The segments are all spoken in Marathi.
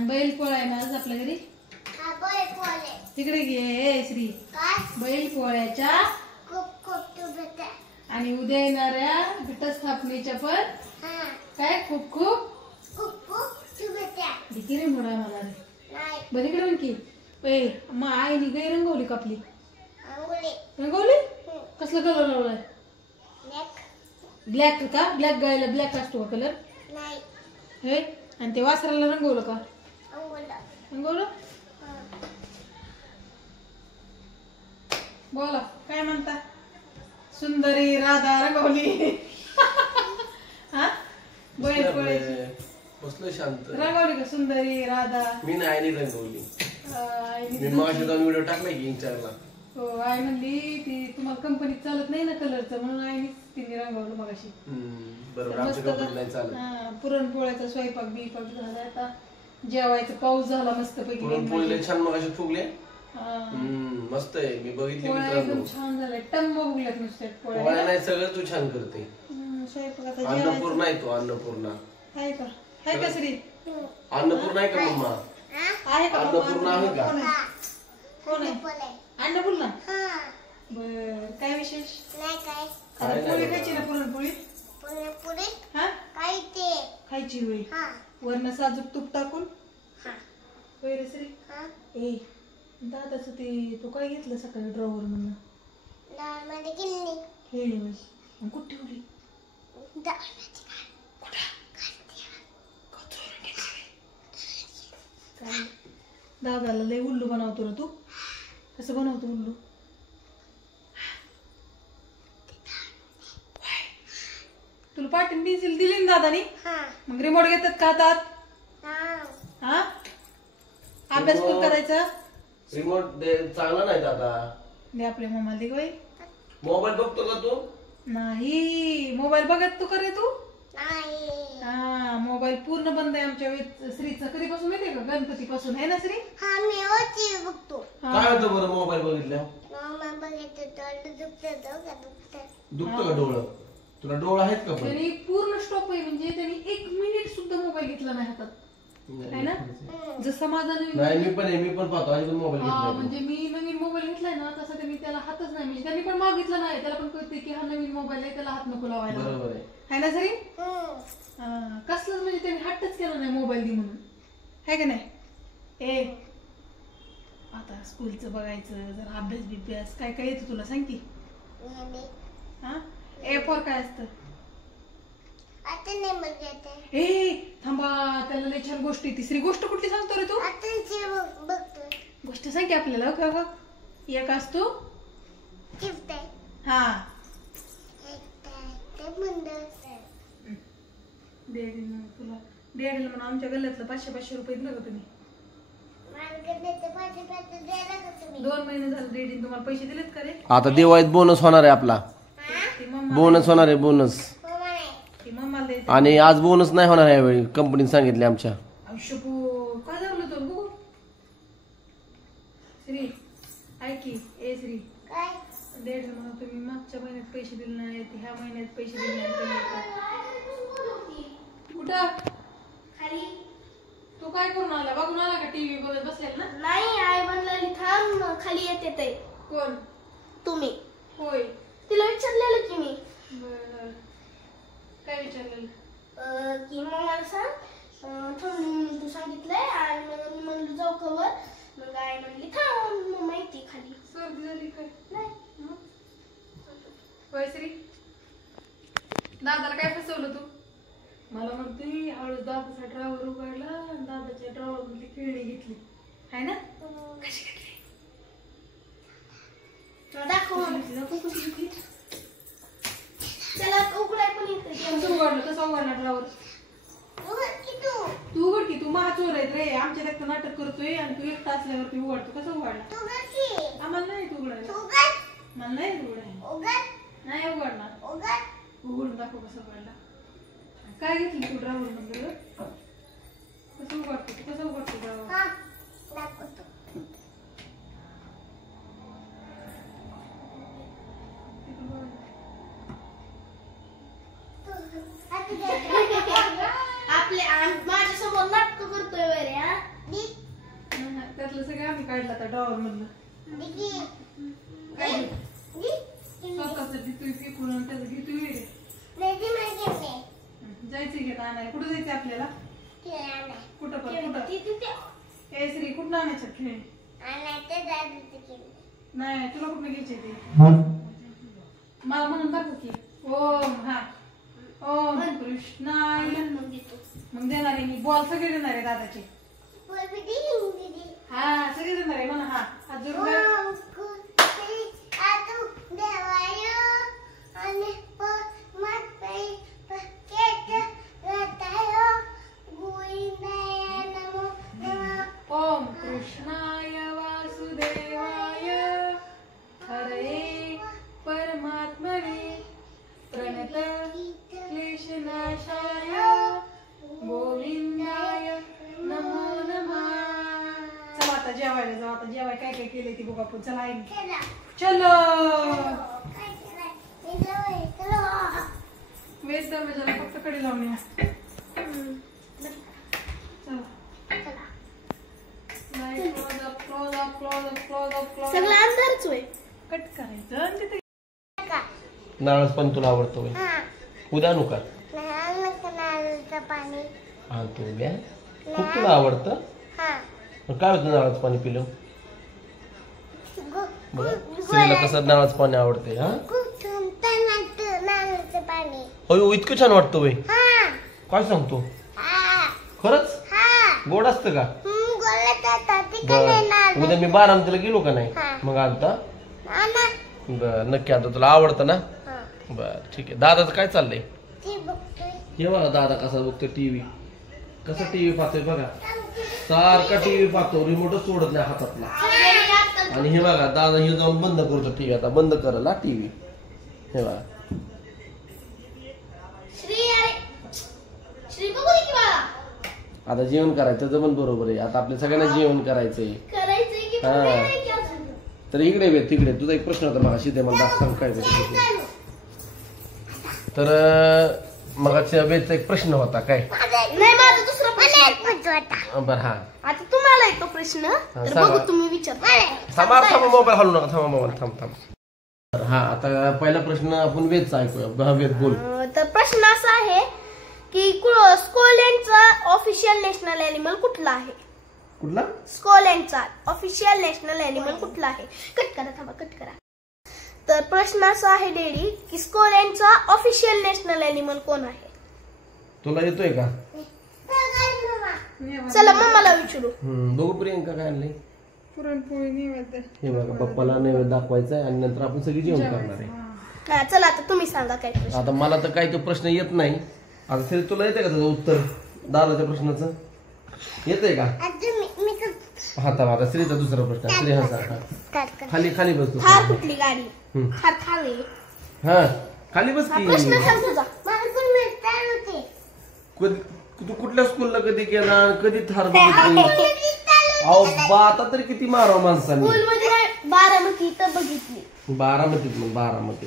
आणि बैल पोळा आहे ना आज आपल्या घरी. तिकडे घे श्री. बैल पोळ्याच्या आणि उद्या येणाऱ्या घटस्थापनेच्या पण काय खूप खूप रे मोडा मला रे. बरं इकडे म्हणकी मग आईने गाय रंगवली का आपली? रंगवली. कसला कलर लावलाय? ब्लॅक का? ब्लॅक गायला ब्लॅक असतो का कलर? हे आणि ते वासराला रंगवलं का? रंगवलं. बोला काय म्हणता? सुंदरी राधा रंगवली. हा बैल पोळ्याची बसलो शांत. रंगवली का सुंदरी राधा? मी नाही रंगवली. मी मागे जाऊन व्हिडिओ टाकलाय की इंस्टाला. हो आई म्हणली ती तुम्हाला कंपनीत चालत नाही ना कलरचं म्हणून आईनेच तिने रंगवलं मगाशी. बरोबर आमच्या कंपनीत नाही चालत. पुरणपोळ्याचा स्वयंपाक बिपाक झाला. आता जेवायचं पाऊस झाला मस्त पैकी. पुरणपोळीला छान मगाशी फुगले. मस्त आहे. मी बघितली मित्रांनो. छान झालंय. टम्म फुगल्यात नुसत्या पोळ्या नाही सगळं तू छान करते. स्वयंपाक अन्नपूर्णा आहे तो. अन्नपूर्णा आहे का? आहे का श्री? अन्नपूर्णा आहे का मम्मा? आहे का? अन्नपूर्णा आहे का? कोण आहे? अन्नपूर्णा. बर काय विशेष? पोळी खायची ना? पुरणपोळी खायची होय. वरण साजूक तूप टाकून होय रे श्री. ए दादाचं ते तू काय घेतलं सकाळी ड्रॉवर म्हणून? खेळली म्हणजे कुठे ठेवली? दादाला लय उल्लू बनवतो ना तू. कसं बनवतो उल्लू? तुला पाटील पेन्सिल दिली ना दादानी? मग रिमोट घेतात का हातात? हा अभ्यास कोण करायचा? रिमोट चांगला नाही दादा. दे आपल्या मम्माला दे बाई. मोबाईल बघतो का तू? नाही मोबाईल बघत तू करे तू. हा मोबाईल पूर्ण बंद आहे आमच्या श्रीचा. कधीपासून माहितीये का? गणपतीपासून आहे ना श्री? काय होतं बरं मोबाईल बघितल्या? दुखतं का डोळं? तुला डोळा आहेत का? त्यांनी पूर्ण स्टॉप आहे म्हणजे त्यांनी 1 मिनिट सुद्धा मोबाईल घेतला नाही हातात. आहे ना? जसं माझा नवीन मी पण पाहतो अजून मोबाईल घेतला. म्हणजे मी नवीन मोबाईल घेतलाय ना तसं त्यांनी त्याला हातच नाही. म्हणजे त्यांनी पण मागितला नाही. त्याला पण कळते की हा नवीन मोबाईल आहे त्याला हात नको लावायला. बरोबर आहे ना सरी? कसलंच म्हणजे त्यांनी हट्टच केला नाही मोबाईल दे म्हणून. आहे का नाही? ए आता स्कूलचं बघायचं जरा अभ्यास बिभ्यास काय काय येतं तुला सांग की. हा ए फॉर काय असतं? ए थांबा त्याला लय छान गोष्ट आहे. तिसरी गोष्ट कुठली सांगतो रे तू? गोष्ट सांग की आपल्याला. का एक असतो हा तुला डॅडीला म्हणून आमच्या गल्ल्यातलं 500-500 रुपये दिलं का तुम्ही? 2 महिने झाले डॅडीने तुम्हाला पैसे दिलेत का रे? आता दिवाळीत बोनस होणार आहे आपला. बोनस होणार आहे बोनस. आणि आज बोनस नाही होणार यावेळी कंपनीने सांगितले आमच्या. काय झालं तो बघू श्री. ऐकी ए श्री डेड म्हणून तुम्ही मागच्या महिन्यात पैसे दिले नाहीत ह्या महिन्यात पैसे दिले नाहीत. कुठं खाली? तू काय करून आला? बघून आला का? टीव्ही बघत बसेल ना? नाही आई म्हणलं थांब खाली येते ते. कोण? तुम्ही. होय तिला विचारलेलं की मी. बरं काय विचारलेलं? की मम्माला सांग तू सांगितलंय आणि मग मी म्हणलं जाऊ कवर. मग आई म्हणली थांब मम्मा येते खाली. सर्दी झाली काय? नाही. होय श्री दादाला काय फसवलं तू? मला म्हणते हळू दादाचा ड्रायव्हर उघडला आणि दादाच्या ड्रायव्हर मधली खेळणी घेतली आहे ना? कशी घेतली? दाखव कशी घेतली? त्याला उघडाय पण येते. कसं उघडलं? कसं उघडला ड्रायव्हर? तू उघड की. तू महाचोर आहेत रे. आमच्या देखत नाटक करतोय आणि तू एकटा असल्यावरती उघडतो. कसं उघडला? आम्हाला नाही तू उघडायला. मला नाही उघडायला. नाही उघडणार. उघडून दाखव कसं उघडला. काय घेतली तू ड्रायव्हर नंबर? कसं उघडतो? कसं उघडतो ड्रायव्हर? आपले माझ्या समोर नाटक करतोय वगैरे. हा काढला त्या ड्रॉवर मधलं काय स्वतःच घेतोय फेकून आणि त्याचं घेतोय जायचं घेत आणायला. कुठं जायचं आपल्याला? कुठं पण कुठं ए श्री कुठं आणायचं खेळ? नाही तुला कुठं घ्यायचे ते मला म्हणून दाखव की ओम. हा ओम कृष्णाय मग देणार आहे मी बॉल सगळे देणार आहे दादाचे. हा सगळे देणार आहे म्हणा. हा अजून ओम कृष्णाय वासुदेवाय हरये परमात्मने प्रणत क्लेशनाशाय गोविंदाय नमो नमः. चला आता जेवायला जाऊ. आता जेवाय काय काय केले ती बघा आपण. चला आई चलो वेस्ट दरवाजाला फक्त कडे लावणे असते. सगळं अंधारच होय. कट करायचं आणि तिथे नारळच पण तुला आवडतो होय? उद्या आणू का? पाणी आणतो उद्या. खूप तुला आवडतं? मग काय होतं नारळाचं पाणी पिलं? बघा स्त्रीला कसं नारळाचं पाणी आवडते. हा पाणी अयो इतकं छान वाटतं होय. काय सांगतो? खरंच गोड असतं का? बर उद्या मी बारामतीला गेलो का नाही मग आता बर नक्की आता तुला आवडतं ना? बर ठीक आहे. दादाचं काय चाललंय? हे बघा दादा कसा बघतो टीव्ही. कसा टीव्ही पाहतोय बघा. सारखा टीव्ही पाहतो रिमोटच सोडत नाही हातातला. आणि हे बघा दादा हे जाऊन बंद करतो टीव्ही. आता बंद करल हा टीव्ही. हे बघा आता जेवण करायचं त्याचं पण बरोबर आहे. आता आपल्या सगळ्यांना जेवण करायचंय. हा तर इकडे वे तिकडे तुझा एक प्रश्न होता मगाशी ते मला सांग काय तर मगाच्या वेळचा एक प्रश्न होता काय? नाही माझा दुसरा प्रश्न. बर हा आता तुम्हाला येतो प्रश्न तर बघू तुम्ही विचार. थांबा मोबाईल हलू नका. थांबा मोबाईल थांब. हा आता पहिला प्रश्न आपण वेदचा ऐकूया. वेद बोल. तर प्रश्न असा आहे की स्कॉटलंडचा ऑफिशियल नॅशनल एनिमल कुठला आहे? कुठला? स्कॉटलंडचा ऑफिशियल नॅशनल एनिमल कुठला आहे? कट करा थांबा कट करा. तर प्रश्न असा आहे डेडी की स्कॉटलंडचा ऑफिशियल नॅशनल एनिमल कोण आहे? तुला येतोय का? चला मम्माला विचारू. बघू प्रियंका काय आणलंय. पुरणपोळी नैवेद्य. हे बघा पप्पाला नैवेद्य दाखवायचा आहे आणि नंतर आपण सगळी जेवण करणार आहे. हा चला आता तुम्ही सांगा काय प्रश्न. आता मला तर काही तो प्रश्न येत नाही. आता तरी तुला येते का त्याचं उत्तर दादाच्या प्रश्नाचं? येतंय का? हा तर आता श्रीचा दुसरा प्रश्न. श्री हा खाली खाली बस. थार कुठली गाडी? थार थार आहे. हा खाली बस की. प्रश्न सांग तुझा. तू कुठल्या स्कूलला कधी गेला कधी थार बघितली? अहो आता तरी किती मारावं माणसाने. स्कूल मध्ये बारामती तर बघितली. बारामतीत मग बारामती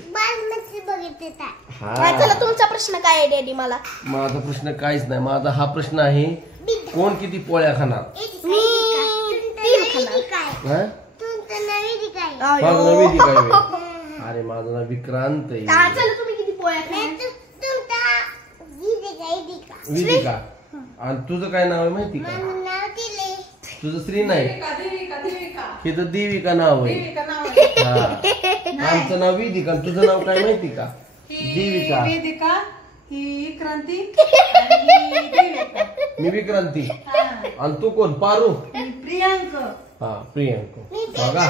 हा चला तुमचा प्रश्न काय आहे डॅडी मला? माझा प्रश्न काहीच नाही. माझा हा प्रश्न आहे कोण किती पोळ्या खाणार? मी 3 खाणार. माझं नाव विधी काय? अरे माझं नाव विक्रांत आहे. चला तुम्ही किती पोळ्या खाणार? विधिका. आणि तुझं काय नाव आहे माहिती का? तुझं श्री नाही हे तर देविका नाव आहे. हा आमचं नाव विधिका. तुझं नाव काय माहिती का? देविका. वेदिका ही क्रांती मी विक्रांती. आणि तू कोण? पारू. प्रियांक. हा प्रियंक. बघा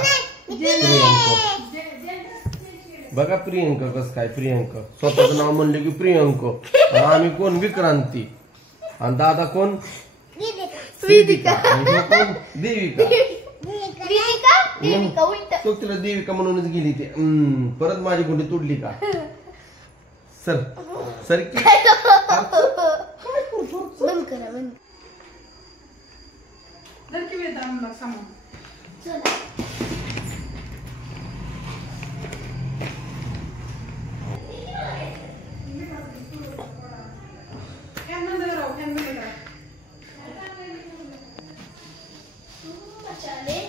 प्रियंक. बघा प्रियंक कस काय. प्रियंक स्वतःच नाव म्हणले की प्रियंक. आम्ही कोण? विक्रांती. आणि दादा कोण? वेदिका. आणि ह्यो कोण? देविका. देविका उलट. तो तिला देविका म्हणूनच गेली ते. परत माझी गुंडी तुडली का? सर सर की बंद करा बंद. नक्की वेद आम्हाला सांगू. चला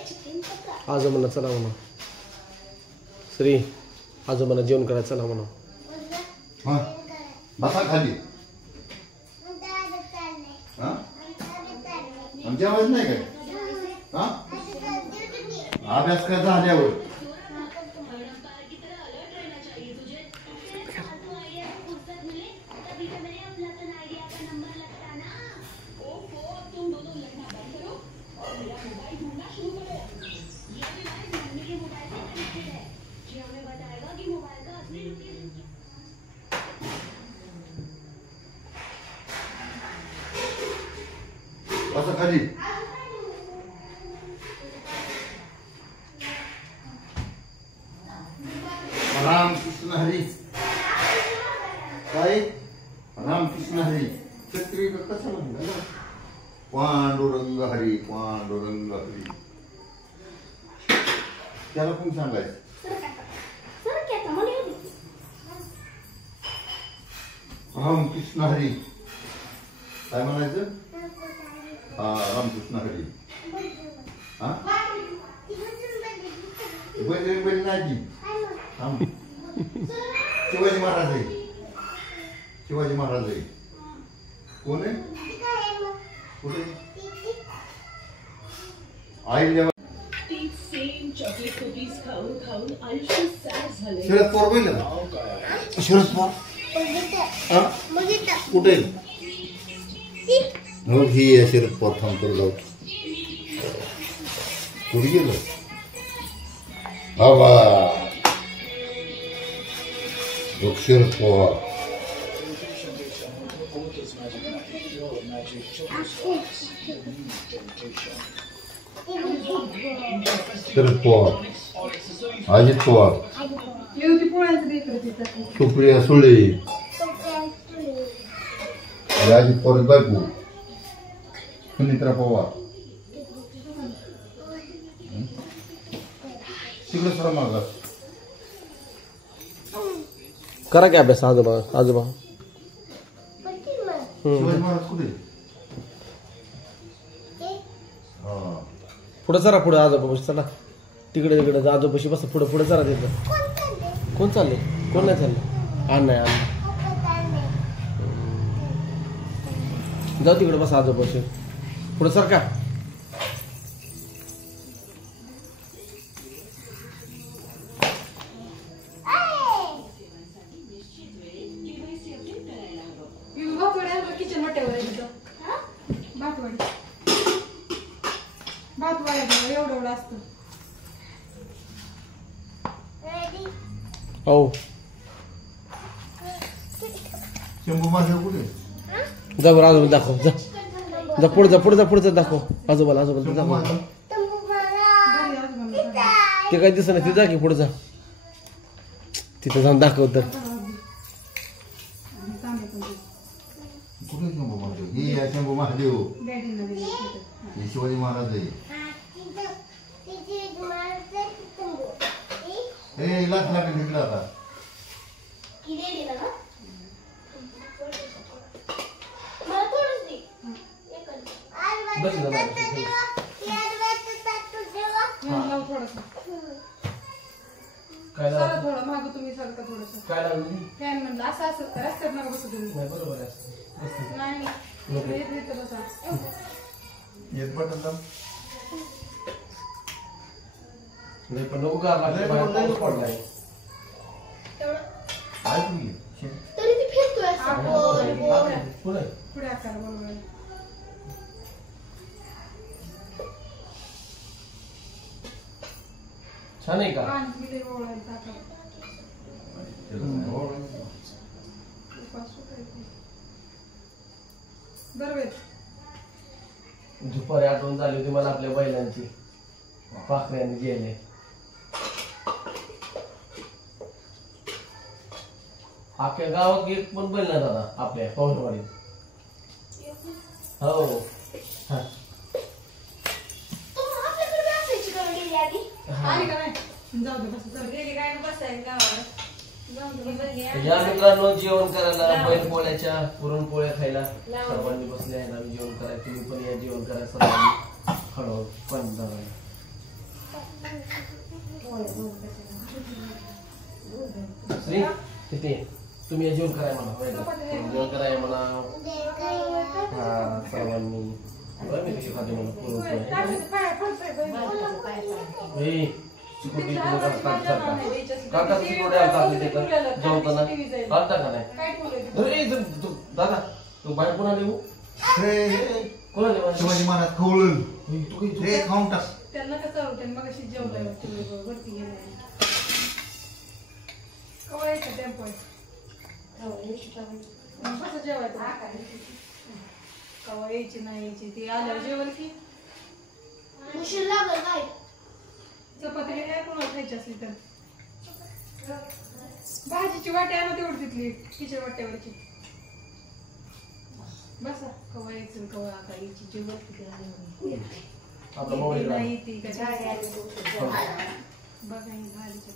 चिकन आजोबांना चला म्हणा. श्री आजोबांना जेवण करायचं चला म्हणा. हा बसा खाली. जेवायच नाही काय? हा अभ्यास काय झाल्यावर बसा खाली. रामकृष्ण हरी. काय रामकृष्ण हरी. छत्री कसं म्हणलं? पांडुरंग हरी पांडुरंग हरी. त्याला कोण सांगायचं? रामकृष्ण हरी. काय म्हणायचं? हा रामकृष्ण हरी. हा बैल नाही. शिवाजी महाराज आहे. शिवाजी महाराज आहे. कोण आहे? कुठे? आई शरद पवार बघितलं का? शरद पवार कुठे? हो ही आहे शरद पवार. थांबतो जाऊ. कुठे गेलो? बाबा शरद पवार. शरद पवार. अजित पवार. सुप्रिया सुळे. अजित पवार बायको सुनित्रा पवार. तिकडे सर मागा करा की अभ्यास. आजोबा आजोबा शिवाजी महाराज कुठे? पुढे चला. पुढे आजोबा चला. तिकडे तिकडे आजोबाशी बस. पुढे पुढे चला. तिथं कोण चालले? कोण नाही चाललं? आण नाही आण. जाऊ तिकडे बस आजोबाशी. पुढे सर का? किचन वाट्यावर भातवाडी भातवाड्या एवढं एवढं असतं. हो शंभू माझ्या कुठे? जा बरं आजोबा दाखव. जा जा पुढे जा. पुढे जा. पुढे जा दाखव आजोबाला. आजोबाला दाखव. ते काही दिसत नाही. ते जा की पुढे जा. तिथं जाऊन दाखव. तर कुठे शंभू महादेव? ही आहे शंभू महादेव. हे शिवाजी महाराज आहे. हे लाच लागेल घेतला आता. थोडं मागं तुम्ही सारखं थोडंसं काय लागलं? फॅन म्हणलं असं असं रस्त्यात नका बसू तुम्ही. बरोबर आहे. नाही इथं बसा. येत बटन दाब. नाही पण नको गार लागले. पाऊस पडलाय. काय तुम्ही? तरी ती फिरतोय असं. पुढे पुढे आकार बरोबर. छान आहे का? दुपारी आठवण झाली होती मला आपल्या बैलांची. पाखऱ्याने गेले. अख्ख्या गावात एक पण बैल नाही दादा आपल्या पवनवाडीत. हो हा. या मित्रांनो जेवण करायला बैल पोळ्याच्या पुरणपोळ्या खायला सर्वांनी बसले आहेत. आम्ही जेवण करायला. तुम्ही पण या जेवण करायला सर्वांनी. हळूहळू पण श्री किती तुम्ही जेवण कराय म्हणा जेवण कराय म्हणा. हा सर्वांनी मी कशी खाते म्हणा पुरणपोळी काका चिकोडे आलता ते जेवताना आलता का नाही. दादा तू बाहेर कोणा देऊ शिवाजी महाराज खवळून हे खाऊन टाक. त्यांना कसं होतं मग अशी जेवलं वरती गेलं कवायचं टेम्पो कसं जेवायचं कवा यायची नाही यायची ती आल्यावर जेवल की चपाती काय कोणाला खायची असली तर भाजीची वाटी आणा तेवढी तिथली तिच्या वाट्यावरची बसा कवा यायचं कवा आता यायची जेवल आपला मोबाईल नाही ती काय बघा ही भाजीच्या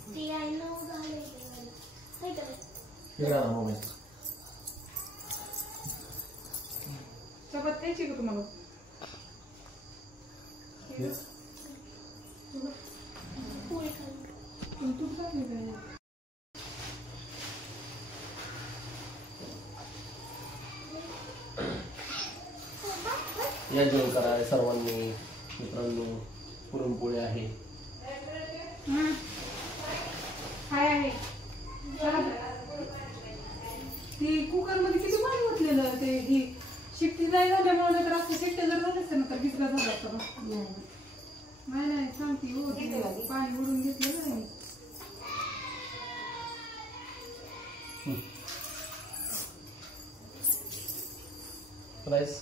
मोबाईल चपात खायची का तुम्हाला या जेवण करा सर्वांनी मित्रांनो. पुरणपोळी आहे आहे ती कुकर मध्ये किती पाणी ओतलेलं ते ही शिट्टी नाही झाल्यामुळे तर असं शिट्ट्या जर झाल्या असत्या ना तर भिजला झाला असता नाही सांगते हो पाणी उडून घेतलं नाही राईस